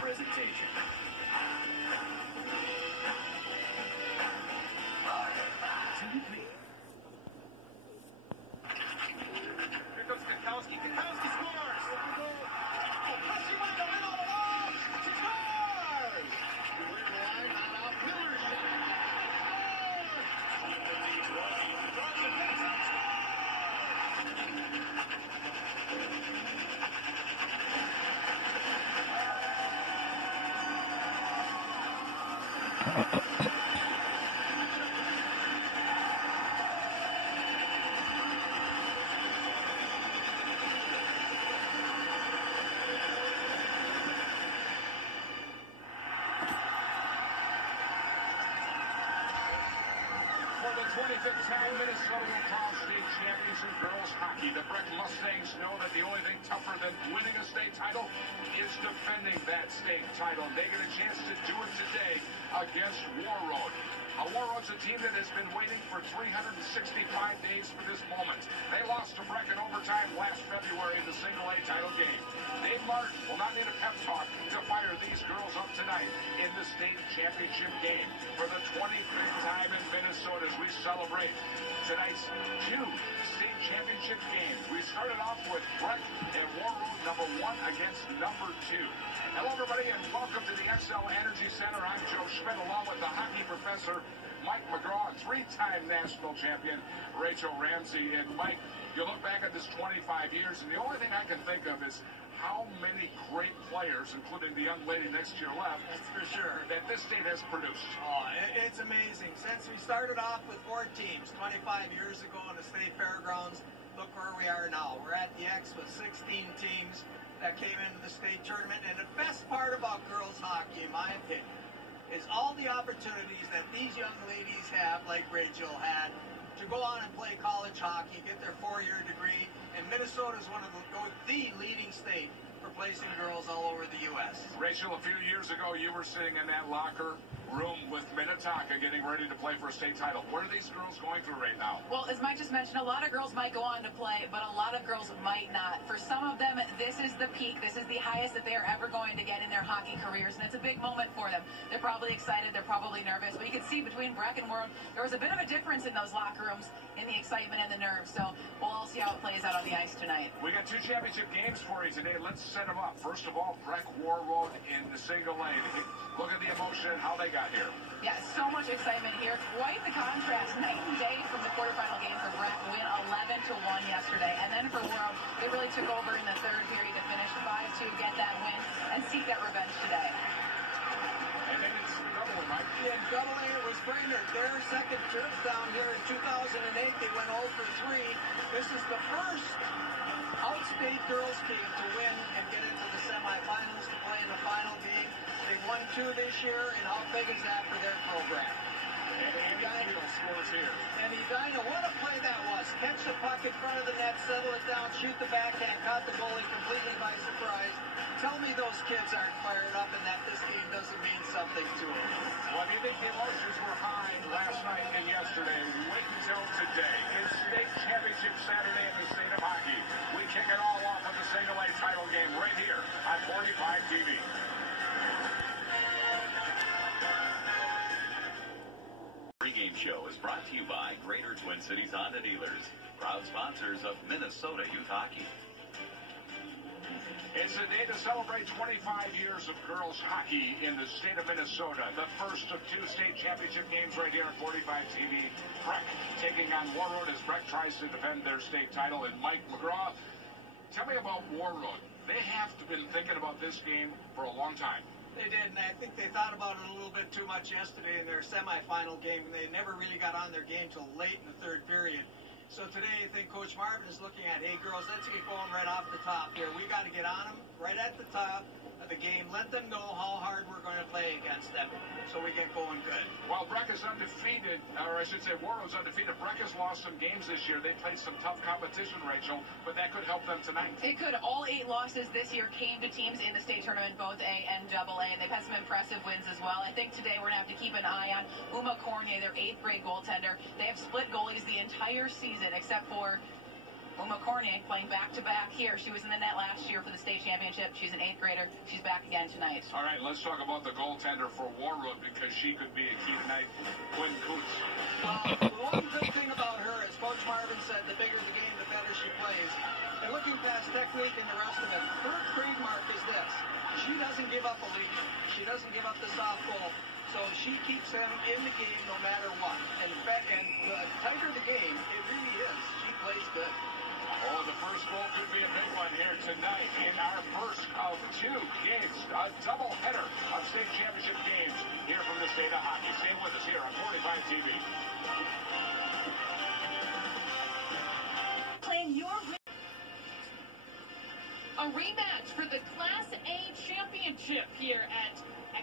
presentation. Here comes Kwiatkowski. Kwiatkowski scores! She went to win all along! She scores! We're in the line, not out. Miller's shot. Scores! The net, For the 25th time, Minnesota Lacrosse State Championship Girls Hockey. The Breck Mustangs know that the only thing tougher than winning a state title is defending that state title. They get a chance to do it today against Warroad. Warroad's a team that has been waiting for 365 days for this moment. They lost to Breck in overtime last February in the single A title game. Dave Martin will not need a pep talk to fire these girls up tonight in the state championship game for the 23rd time in Minnesota as we celebrate tonight's two state championship games. We started off with Breck and Warroad #1 against #2. Hello, everybody, and welcome to the XL Energy Center. I'm Joe Schmidt, along with the hockey professor, Mike McGraw, three-time national champion, Rachel Ramsey. And Mike, you look back at this 25 years, and the only thing I can think of is how many great players, including the young lady next to your left, that's for sure, that this state has produced. Oh, it's amazing. Since we started off with 4 teams 25 years ago in the state fairgrounds, look where we are now. We're at the X with 16 teams that came into the state tournament. And the best part about girls hockey, in my opinion, is all the opportunities that these young ladies have, like Rachel had, to go on and play college hockey, get their 4-year degree. And Minnesota is one of the leading state for placing girls all over the U.S. Rachel, a few years ago, you were sitting in that locker room with Minnetonka getting ready to play for a state title. What are these girls going through right now? Well, as Mike just mentioned, a lot of girls might go on to play, but a lot of girls might not. For some of them, this is the peak. This is the highest that they are ever going to get in their hockey careers, and it's a big moment for them. They're probably excited. They're probably nervous. But you can see between Breck and Warroad, there was a bit of a difference in those locker rooms in the excitement and the nerves. So we'll all see how it plays out on the ice tonight. We got 2 championship games for you today. Let's set them up. First of all, Breck Warroad in the single A. Look at the emotion and how they got here. Yeah, so much excitement here. Quite the contrast. Night and day from the quarterfinal game for Breck. Win 11-1 yesterday. And then for Warroad, they really took over in the third period to finish 5-2, get that win, and seek that revenge today. And then it's another one, Mike. In Double A, it was Brainerd. Their second trip down here in 2008. They went 0-3. This is the first outstate girls team to win and get into the semifinals to play in the final game. They won 2 this year, and how big is that for their program? And Andy Keetle scores here. And Edina, what a play that was. Catch the puck in front of the net, settle it down, shoot the backhand, caught the goalie completely by surprise. Tell me those kids aren't fired up and that this game doesn't mean something to them. Well, if you think the emotions were high last night and yesterday, wait until today. It's state championship Saturday in the state of hockey. We kick it all off with the single A title game right here on 45 TV. Pre-game show is brought to you by Greater Twin Cities Honda Dealers, proud sponsors of Minnesota Youth Hockey. It's a day to celebrate 25 years of girls hockey in the state of Minnesota. The first of 2 state championship games right here on 45 TV. Breck taking on Warroad as Breck tries to defend their state title. And Mike McGraw, tell me about Warroad. They have been thinking about this game for a long time. They did, and I think they thought about it a little bit too much yesterday in their semifinal game, and they never really got on their game till late in the third period. So today, I think Coach Marvin is looking at, hey, girls, let's get going right off the top here. We got to get on them right at the top of the game. Let them know how hard we're going to play against them so we get going good. While Breck is undefeated, or I should say Warroad's undefeated, Breck has lost some games this year. They played some tough competition, Rachel, but that could help them tonight. It could. All 8 losses this year came to teams in the state tournament, both A and AA, and they've had some impressive wins as well. I think today we're going to have to keep an eye on Uma Cornier, their 8th grade goaltender. They have split goalies the entire season except for Uma Cornier playing back-to-back here. She was in the net last year for the state championship. She's an 8th grader. She's back again tonight. All right, let's talk about the goaltender for Warroad because she could be a key tonight. Quinn Coots. The one good thing about her, as Coach Marvin said, the bigger the game, the better she plays. And looking past technique and the rest of it, her trademark is this. She doesn't give up a lead. She doesn't give up the soft goal. So she keeps them in the game no matter what. And the tighter the game, it really is. She plays good. Oh, the first goal could be a big one here tonight in our first of 2 games. A doubleheader of state championship games here from the state of hockey. Stay with us here on 45 TV. Playing your A rematch for the Class A championship here at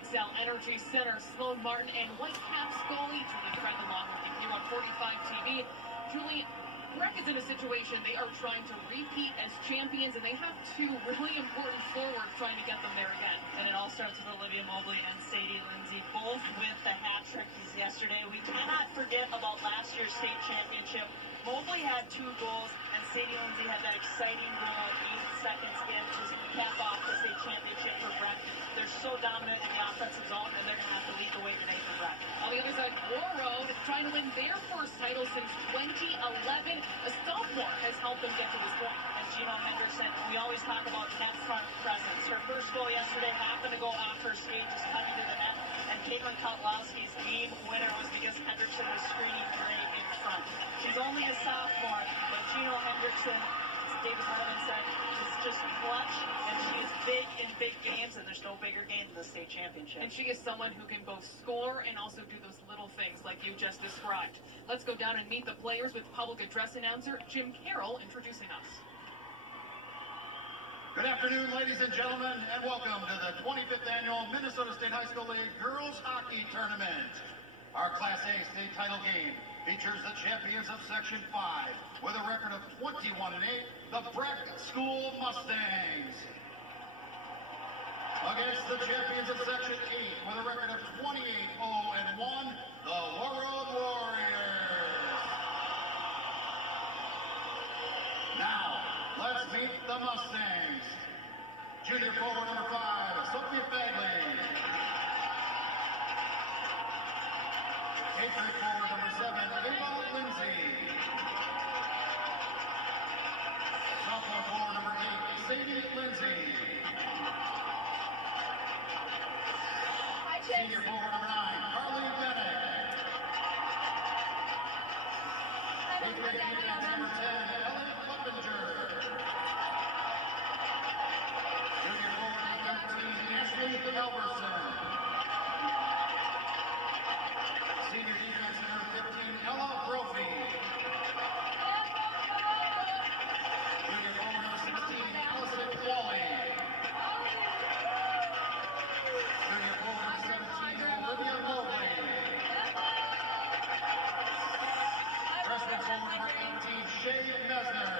XL Energy Center. Sloan Martin and Whitecaps goalie Julie Trent along with you on 45 TV. Julie, Breck is in a situation they are trying to repeat as champions, and they have 2 really important forwards trying to get them there again. And it all starts with Olivia Mobley and Sadie Lindsay, both with the hat tricks yesterday. We cannot forget about last year's state championship. Mobley had 2 goals, and Sadie Lindsay had that exciting goal 8 seconds in to cap off the state championship for Breck. They're so dominant in the offensive zone, and they're going to have to lead the way tonight for Breck. On the other side, Warroad trying to win their first title since 2011. A sophomore has helped them get to this point. And Gino Henderson, we always talk about net front presence. Her first goal yesterday happened to go off her skate, just cutting to the net. And Caitlin Kotlowski's game winner was because Henderson was screening great in front. She's only a sophomore, but Gino Henderson, as David Marvin said, is just clutch, and she is big in big games, and there's no bigger game than the state championship. And she is someone who can both score and also do those little things like you just described. Let's go down and meet the players with public address announcer Jim Carroll introducing us. Good afternoon, ladies and gentlemen, and welcome to the 25th annual Minnesota State High School League Girls Hockey Tournament. Our Class A state title game features the champions of Section 5 with a record of 21-8, the Breck School Mustangs. Against the champions of Section 8 with a record of 28-0-1, the Warroad Warriors. Now, let's meet the Mustangs. Junior forward number 5, Sophia Bagley. 8th grade forward number 7, Ava Lindsay. Sophomore forward number 8, Sadie Lindsay. Senior forward number 9, Carly Bennett. 8th grade defense number 10, Ellen Kloppinger. Junior forward number 13, Ashley Elverson. Senior defense number 15, Ella Brophy. Junior forward number 16, Allison Wally. Junior forward number 17, Olivia Mobley. Freshman forward number 18, Shay Mesner.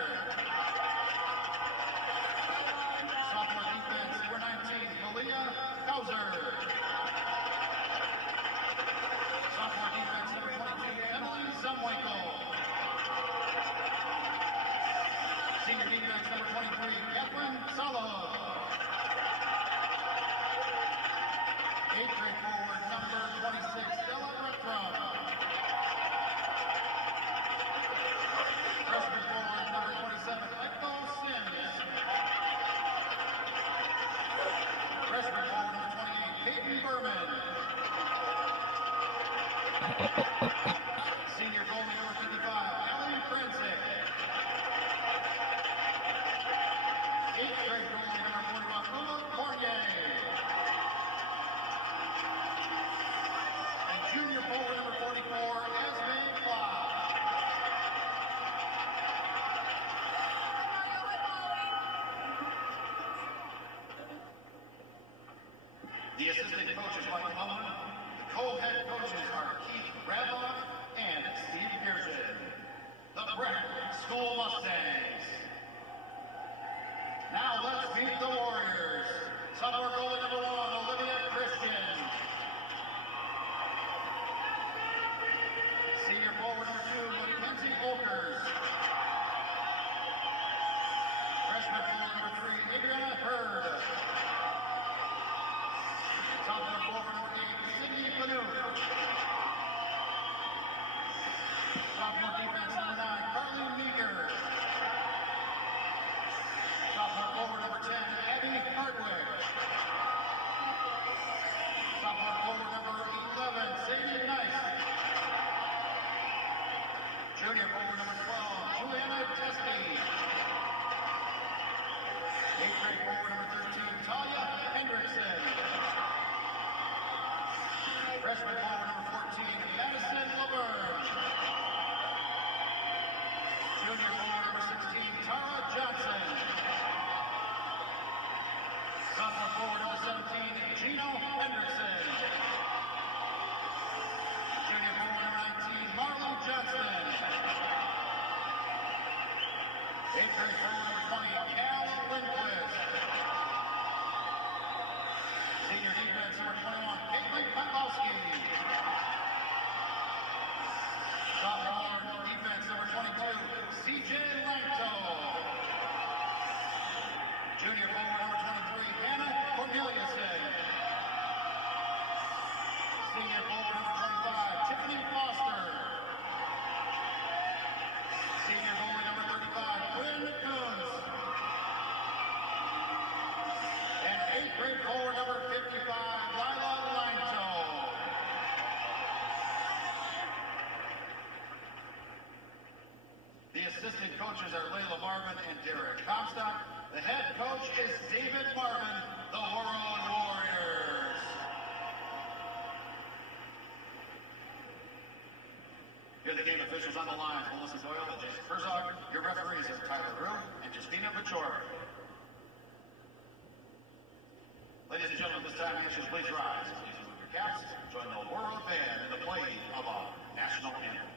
Sophomore defense number 19, Malia Kauser. Sophomore defense number 22, Emily Zumwinkle. Senior defense number 23, Catherine Salo. 8th grade forward number 26, Stella Rettrum. Freshman forward number 27, Echo Sims. Freshman forward number 28, Peyton Berman. Senior goalie number 55, Allie Francis. 8th grade goalie number 41, Uma Cornier. And junior forward number 44, Esme Clark. The assistant coaches Mike Mullen. The co-head coaches are Keith Raboff and Steve Pearson. The Breck School Mustangs. Now let's meet the Warriors. Sophomore goalie number 1, Olivia Christian. Senior forward number 2, Mackenzie Olkers. coaches are Layla Marvin and Derek Comstock. The head coach is David Marvin, the World Warriors. Here are the game officials on the line. Melissa Doyle and Jason Herzog. Your referees are Tyler Rue and Justina Pachor. Ladies and gentlemen, this time answers please rise. Please remove your caps. Join the World Band in the playing of our national anthem.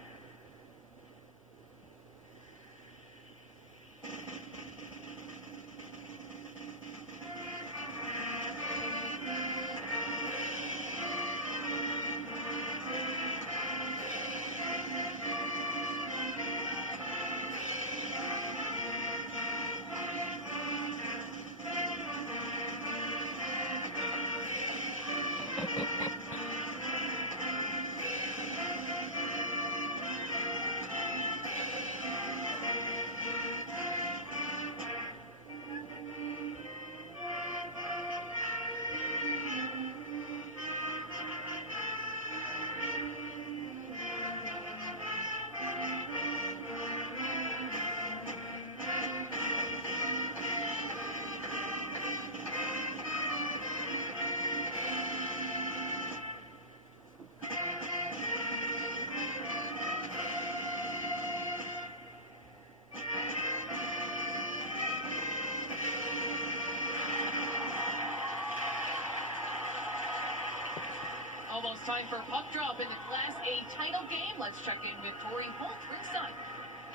Almost time for puck drop in the Class A title game. Let's check in with Tori Holt ringside.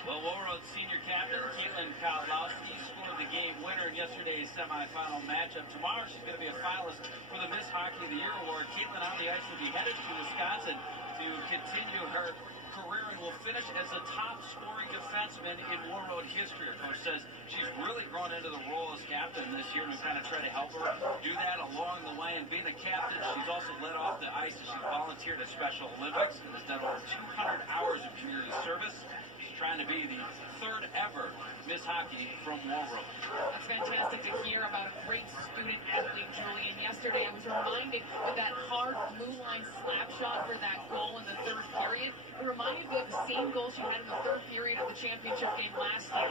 Well, Warroad senior captain Caitlin Kowalowski scored the game winner in yesterday's semifinal matchup. Tomorrow she's going to be a finalist for the Miss Hockey of the Year award. Caitlin on the ice will be headed to Wisconsin to continue her career and will finish as a top scoring defenseman in Warroad history. Her coach says she's really grown into the role as captain this year and we kind of try to help her do that along the way. And being a captain, she's also led off the ice as she's volunteered at Special Olympics and has done over 200 hours of community service. She's trying to be the third ever Miss Hockey from Warroad. It's fantastic to hear about a great student athlete, Julie. And yesterday I was reminded of that hard blue line slap shot for that goal in the third period. It reminded me of the same goal she had in the third period of the championship game last year.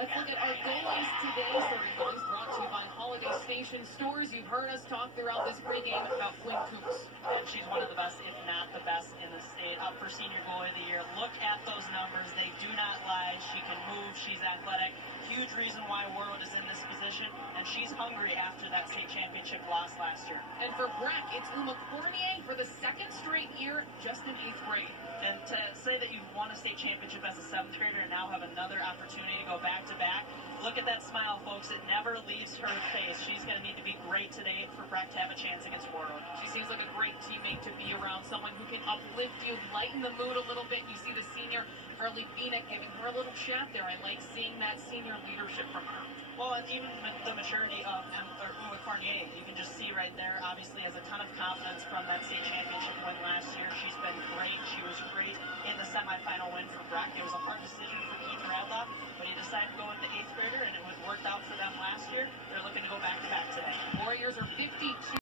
Let's look at our goalies today. Starting goalies brought to you by Holiday Station Stores. You've heard us talk throughout this pregame about Quinn Coops. And she's one of the best, if not the best in the state. Up for Senior Goalie of the Year. Look at those numbers. They do not lie. She can move. She's athletic. Huge reason why Warroad is in this position. And she's hungry after that state championship loss last year. And for Breck, it's Uma Cornier for the second straight year, just in 8th grade. And to say that you've won a state championship as a 7th grader and now have another opportunity to go back-to-back, look at that smile, folks. It never leaves her face. She's going to need to be great today for Breck to have a chance against Warroad. She seems like a great teammate to be around, someone who can uplift you, lighten the mood a little bit. You see the senior Harley Phoenix giving her a little chat there. I like seeing that senior leadership from her. Well, and even the maturity of Uma Cornier, you can just see right there, obviously has a ton of confidence from that state championship win last year. She's been great. She was great in the semifinal win for Breck. It was a hard decision for Keith Radloff, but he decided to go